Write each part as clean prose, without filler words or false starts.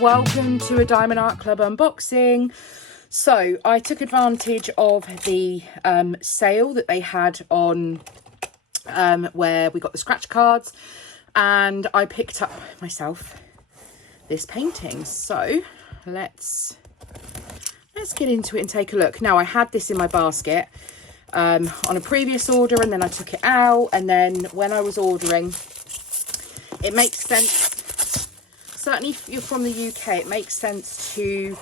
welcome to a Diamond Art Club unboxing. So I took advantage of the sale that they had on where we got the scratch cards, and I picked up myself this painting. So let's get into it and take a look. Now, I had this in my basket on a previous order, and then I took it out, and then when I was ordering, it makes sense, certainly if you're from the UK, it makes sense to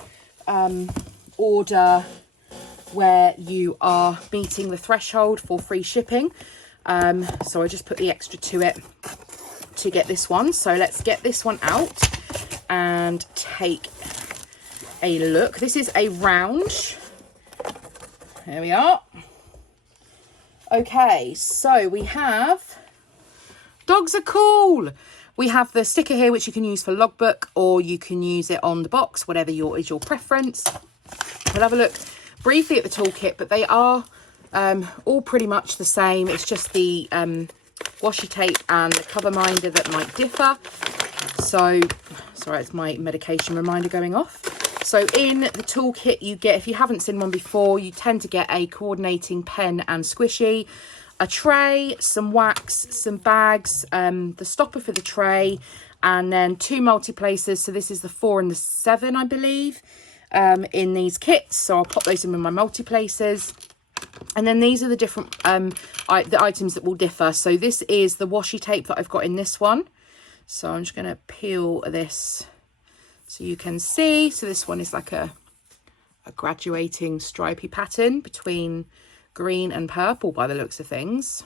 order where you are meeting the threshold for free shipping. So I just put the extra to it to get this one. So let's get this one out and take a look. This is a round. There we are. Okay, so we have dogs are cool. We have the sticker here, which you can use for logbook, or you can use it on the box, whatever is your preference. We'll have a look briefly at the toolkit, but they are all pretty much the same. It's just the washi tape and the cover minder that might differ. So, sorry, it's my medication reminder going off. So in the toolkit you get, if you haven't seen one before, you tend to get a coordinating pen and squishy, a tray, some wax, some bags, the stopper for the tray, and then 2 multi-placers. So this is the 4 and the 7, I believe, in these kits. So I'll pop those in with my multi-placers. And then these are the different the items that will differ. So this is the washi tape that I've got in this one. So I'm just going to peel this so you can see. So this one is like a graduating stripy pattern between green and purple by the looks of things.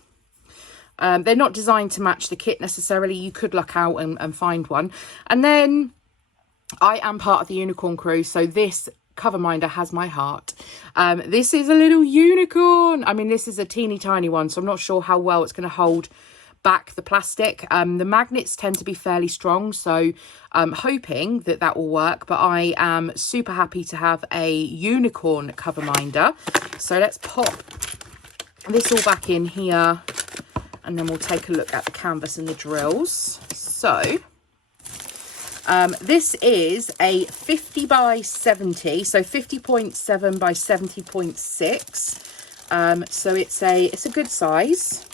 They're not designed to match the kit necessarily. You could look out and find one. And then I am part of the unicorn crew, so this cover minder has my heart. This is a little unicorn. I mean, this is a teeny tiny one, so I'm not sure how well it's going to hold back the plastic. The magnets tend to be fairly strong, so I'm hoping that will work, but I am super happy to have a unicorn cover minder. So let's pop this all back in here, and then we'll take a look at the canvas and the drills. So this is a 50 by 70, so 50.7 by 70.6. So it's a good size.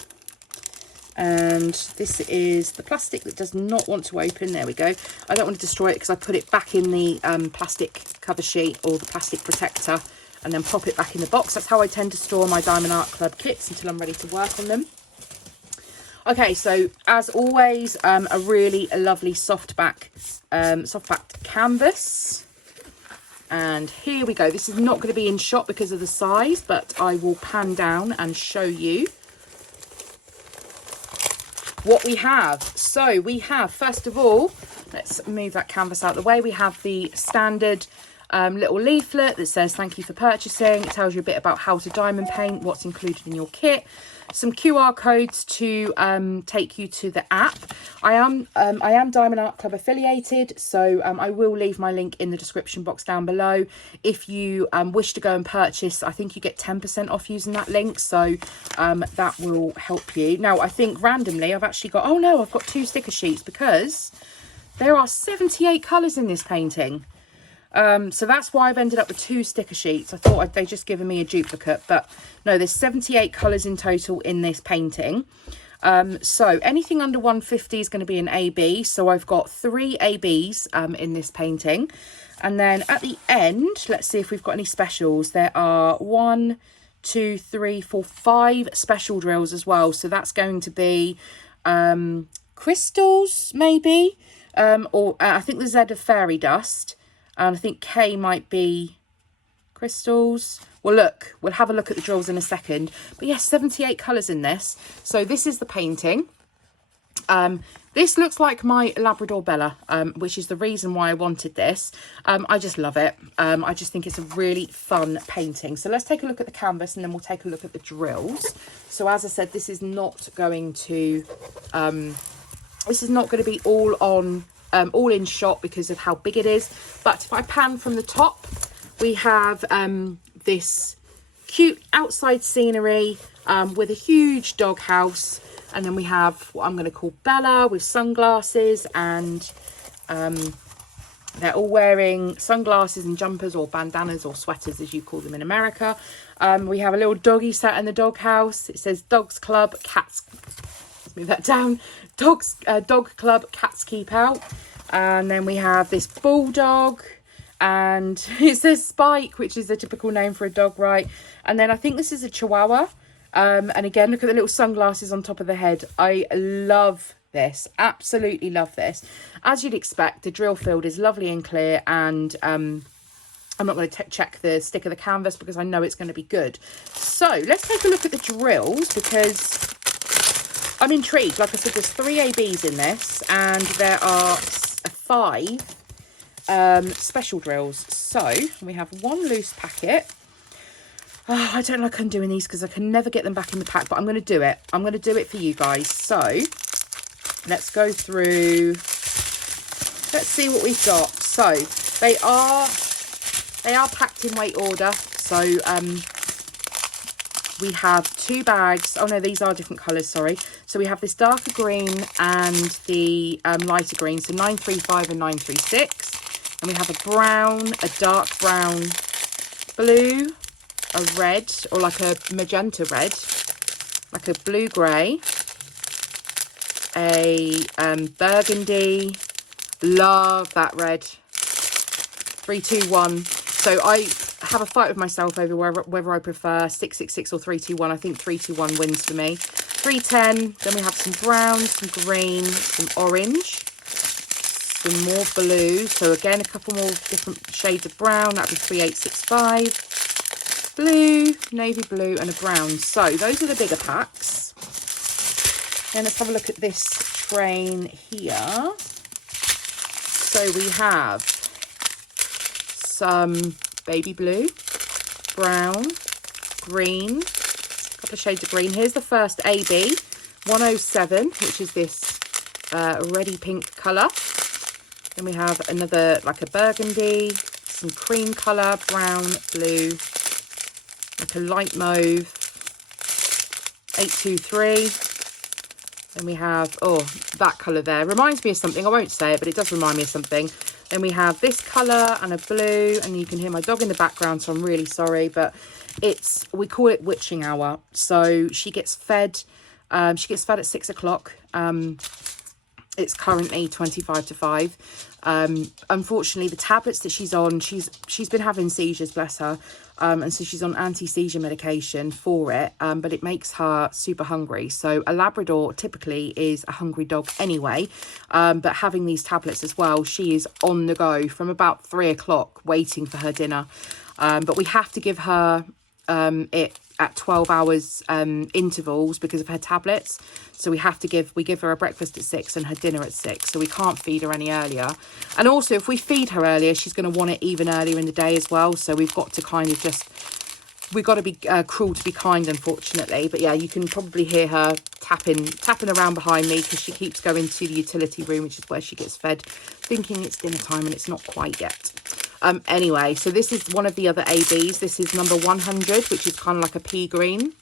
And this is the plastic that does not want to open. There we go. I don't want to destroy it because I put it back in the plastic cover sheet or the plastic protector and then pop it back in the box. That's how I tend to store my Diamond Art Club kits until I'm ready to work on them. Okay, so as always, a really lovely soft backed canvas. And here we go. This is not going to be in shot because of the size, but I will pan down and show you what we have. So we have, first of all, let's move that canvas out of the way. We have the standard little leaflet that says thank you for purchasing. It tells you a bit about how to diamond paint, what's included in your kit, some QR codes to take you to the app. I am Diamond Art Club affiliated, so I will leave my link in the description box down below. If you wish to go and purchase, I think you get 10% off using that link, so that will help you. Now, I think randomly I've actually got, oh no, I've got 2 sticker sheets because there are 78 colours in this painting. So that's why I've ended up with 2 sticker sheets. I thought they'd just given me a duplicate, but no, there's 78 colours in total in this painting. So anything under 150 is going to be an AB. So I've got 3 ABs in this painting. And then at the end, let's see if we've got any specials. There are 1, 2, 3, 4, 5 special drills as well. So that's going to be crystals, maybe, or I think the Z of fairy dust. And I think K might be crystals. Well, look, we'll have a look at the drills in a second. But yes, 78 colours in this. So this is the painting. This looks like my Labrador Bella, which is the reason why I wanted this. I just love it. I just think it's a really fun painting. So let's take a look at the canvas and then we'll take a look at the drills. So as I said, this is not going to be all on all in shot because of how big it is. But if I pan from the top, we have this cute outside scenery with a huge dog house, and then we have what I'm going to call Bella with sunglasses and They're all wearing sunglasses and jumpers, or bandanas, or sweaters as you call them in America. We have a little doggy sat in the doghouse. It says Dogs Club, Cats. Let's move that down. Dog Club, Cats Keep Out. And then we have this bulldog, and it says Spike, which is a typical name for a dog, right? And then I think this is a Chihuahua. And again, look at the little sunglasses on top of the head. I love this, absolutely love this. As you'd expect, the drill field is lovely and clear, and I'm not going to check the stick of the canvas because I know it's going to be good. So let's take a look at the drills, because I'm intrigued. Like I said, there's 3 ABs in this, and there are 5 special drills. So we have 1 loose packet. Oh, I don't like undoing these because I can never get them back in the pack, but I'm going to do it. I'm going to do it for you guys. So let's go through. Let's see what we've got. So they are packed in weight order. So we have 2 bags. Oh no, these are different colours, sorry. So we have this darker green and the lighter green, so 935 and 936. And we have a brown, a dark brown, blue, a red, or like a magenta red, like a blue grey, a burgundy. Love that red. 3, 2, 1. So I have a fight with myself over whether I prefer 666 or 3, 2, 1. I think 3, 2, 1 wins for me. 310. Then we have some brown, some green, some orange, some more blue. So again, a couple more different shades of brown. That'd be 3865. Blue, navy blue, and a brown. So those are the bigger packs. Then let's have a look at this train here. So we have some baby blue, brown, green, a couple of shades of green. Here's the first AB, 107, which is this reddy pink colour. Then we have another, like a burgundy, some cream colour, brown, blue, like a light mauve, 823. Then we have, oh, that colour there. Reminds me of something. I won't say it, but it does remind me of something. Then we have this colour and a blue. And you can hear my dog in the background, so I'm really sorry. But we call it witching hour. So she gets fed. She gets fed at 6 o'clock. It's currently 25 to 5. Unfortunately, the tablets that she's on, she's been having seizures, bless her. And so she's on anti-seizure medication for it, but it makes her super hungry. So a Labrador typically is a hungry dog anyway, but having these tablets as well, she is on the go from about 3 o'clock waiting for her dinner. But we have to give her it at 12 hours intervals because of her tablets. So we give her a breakfast at 6 and her dinner at 6. So we can't feed her any earlier. And also if we feed her earlier, she's going to want it even earlier in the day as well. So we've got to kind of we've got to be cruel to be kind, unfortunately. But yeah, you can probably hear her tapping around behind me because she keeps going to the utility room, which is where she gets fed, thinking it's dinner time, and it's not quite yet. Anyway, so this is one of the other ABs. This is number 100, which is kind of like a pea green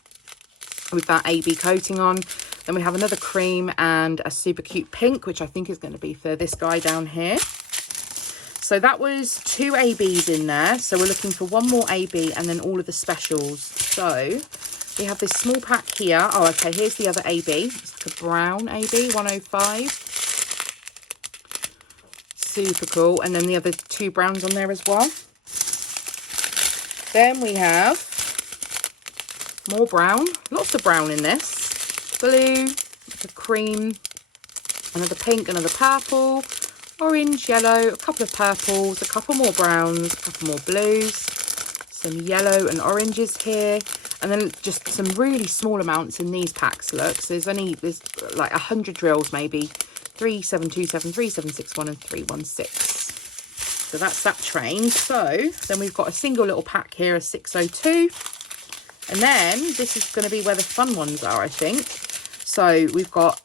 with that AB coating on. Then we have another cream and a super cute pink, which I think is going to be for this guy down here. So that was 2 ABs in there. So we're looking for 1 more AB and then all of the specials. So we have this small pack here. Oh, okay, here's the other AB. It's like a brown AB, 105. Super cool. And then the other 2 browns on there as well. Then we have more brown. Lots of brown in this. Blue, like a cream, another pink, another purple, orange, yellow, a couple of purples, a couple more browns, a couple more blues, some yellow and oranges here, and then just some really small amounts in these packs. Look, so there's like 100 drills maybe. 3727, 3761 and 316. So that's that train. So then we've got a single little pack here, a 602. And then this is going to be where the fun ones are, I think. So we've got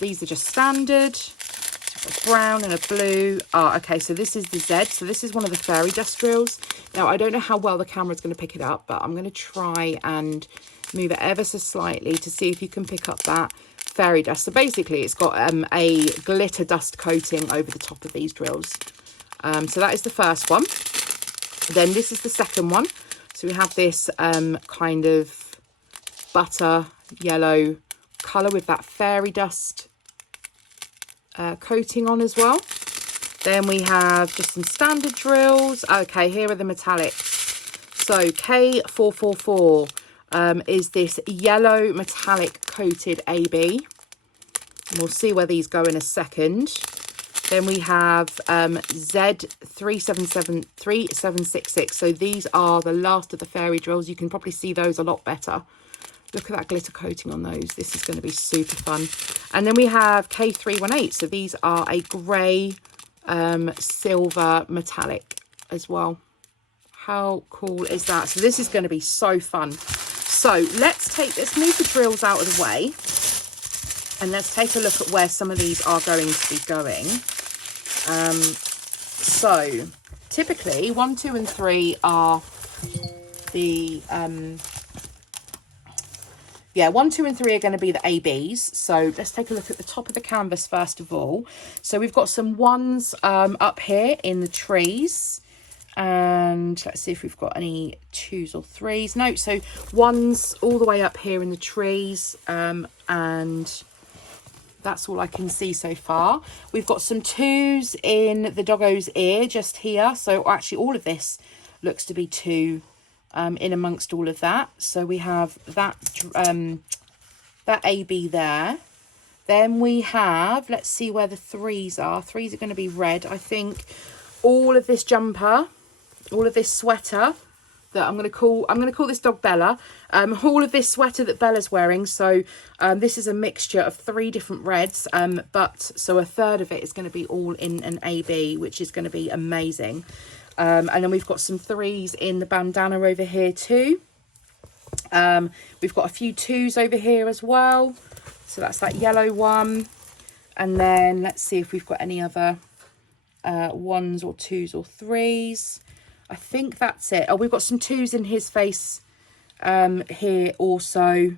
these are just standard. So a brown and a blue. Oh, okay, so this is the Z. So this is one of the fairy dust drills. Now, I don't know how well the camera's going to pick it up, but I'm going to try and move it ever so slightly to see if you can pick up that fairy dust. So basically it's got a glitter dust coating over the top of these drills. So that is the first one. Then this is the second one. So we have this kind of butter yellow colour with that fairy dust coating on as well. Then we have just some standard drills. Okay, here are the metallics. So K444 is this yellow metallic coated AB. And we'll see where these go in a second. Then we have Z3766. So these are the last of the fairy drills. You can probably see those a lot better. Look at that glitter coating on those. This is going to be super fun. And then we have K318. So these are a grey silver metallic as well. How cool is that? So this is going to be so fun. So let's move the drills out of the way. And let's take a look at where some of these are going to be going. So typically 1, 2 and 3 are the 1, 2 and 3 are going to be the ABs. So let's take a look at the top of the canvas first of all. So we've got some ones up here in the trees, and let's see if we've got any 2s or 3s. No, so ones all the way up here in the trees, and that's all I can see so far. We've got some 2s in the doggo's ear just here. So actually all of this looks to be 2 in amongst all of that. So we have that AB there. Then we have, let's see where the 3s are. 3s are going to be red. I think all of this jumper, all of this sweater that I'm going to call this dog Bella. All of this sweater that Bella's wearing. So this is a mixture of 3 different reds, so a third of it is going to be all in an AB, which is going to be amazing. And then we've got some 3s in the bandana over here too. We've got a few 2s over here as well. So that's that yellow one. And then let's see if we've got any other 1s or 2s or 3s. I think that's it. Oh, we've got some 2s in his face here also.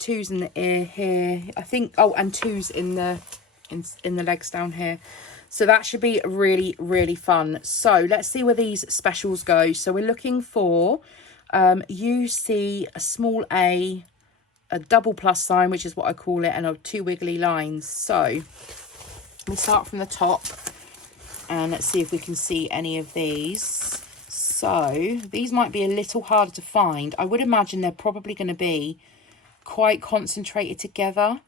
2s in the ear here. I think, oh, and 2s in the legs down here. So that should be really, really fun. So let's see where these specials go. So we're looking for UC, a small a double plus sign, which is what I call it, and 2 wiggly lines. So we start from the top and let's see if we can see any of these. So these might be a little harder to find. I would imagine they're probably going to be quite concentrated together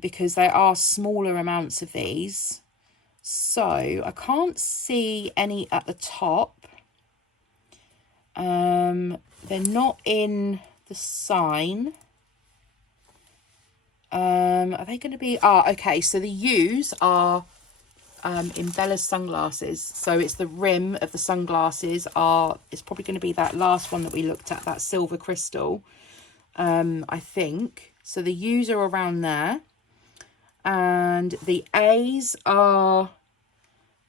because there are smaller amounts of these. So I can't see any at the top. They're not in the sign. Are they going to be... okay, so the U's are in Bella's sunglasses. So it's the rim of the sunglasses it's probably going to be that last one that we looked at, that silver crystal, I think. So the U's are around there. And the A's are...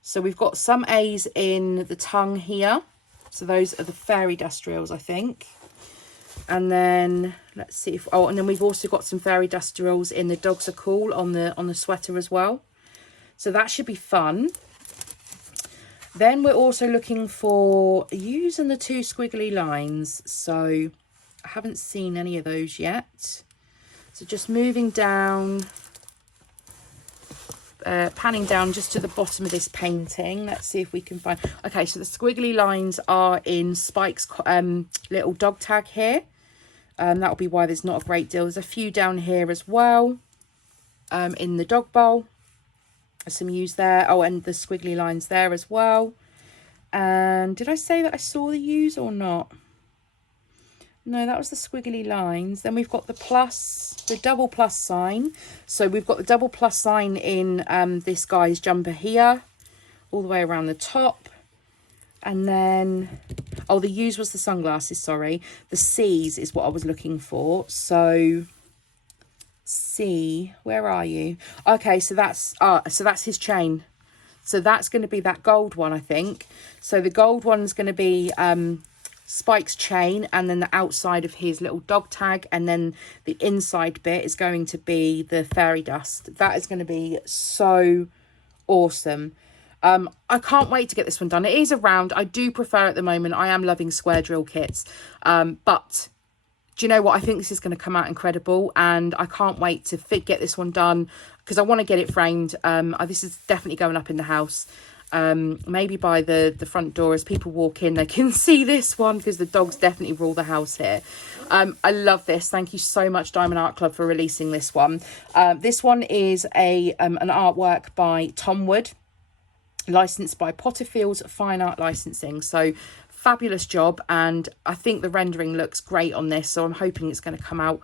So we've got some A's in the tongue here. So those are the fairy dust drills, I think. And then let's see if... Oh, and then we've also got some fairy dust drills in the Dogs Are Cool on the sweater as well. So that should be fun. Then we're also looking for using the 2 squiggly lines. So I haven't seen any of those yet. So just moving down, panning down just to the bottom of this painting. Let's see if we can find... Okay, so the squiggly lines are in Spike's little dog tag here. That'll be why there's not a great deal. There's a few down here as well, in the dog bowl. Some U's there. Oh, and the squiggly lines there as well. And did I say that I saw the U's or not? No, that was the squiggly lines. Then we've got the double plus sign. So we've got the double plus sign in this guy's jumper here, all the way around the top. And then, oh, the U's was the sunglasses, sorry. The C's is what I was looking for. So C, where are you? Okay, so that's his chain. So that's going to be that gold one, I think. So the gold one's going to be Spike's chain, and then the outside of his little dog tag, and then the inside bit is going to be the fairy dust. That is going to be so awesome. I can't wait to get this one done. It is a round. I do prefer at the moment. I am loving square drill kits. But do you know what? I think this is going to come out incredible, and I can't wait to get this one done because I want to get it framed. This is definitely going up in the house. Maybe by the front door, as people walk in, they can see this one because the dogs definitely rule the house here. I love this. Thank you so much, Diamond Art Club, for releasing this one. This one is an artwork by Tom Wood, licensed by Potterfields Fine Art Licensing. So fabulous job, and I think the rendering looks great on this, so I'm hoping it's going to come out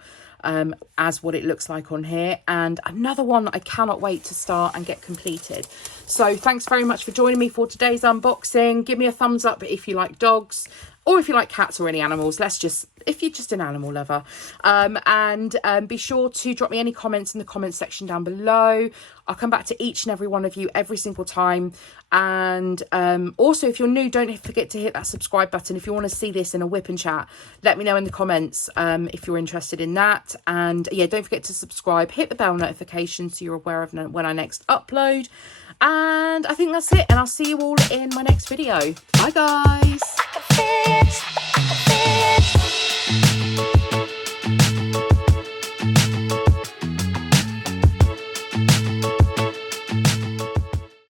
as what it looks like on here. And another one that I cannot wait to start and get completed. So thanks very much for joining me for today's unboxing. Give me a thumbs up if you like dogs, or if you like cats or any animals. If you're just an animal lover. And be sure to drop me any comments in the comments section down below. I'll come back to each and every one of you every single time. And also, if you're new, don't forget to hit that subscribe button. If you want to see this in a whip and chat, let me know in the comments if you're interested in that. And yeah, don't forget to subscribe, hit the bell notification so you're aware of when I next upload. And I think that's it, and I'll see you all in my next video. Bye guys.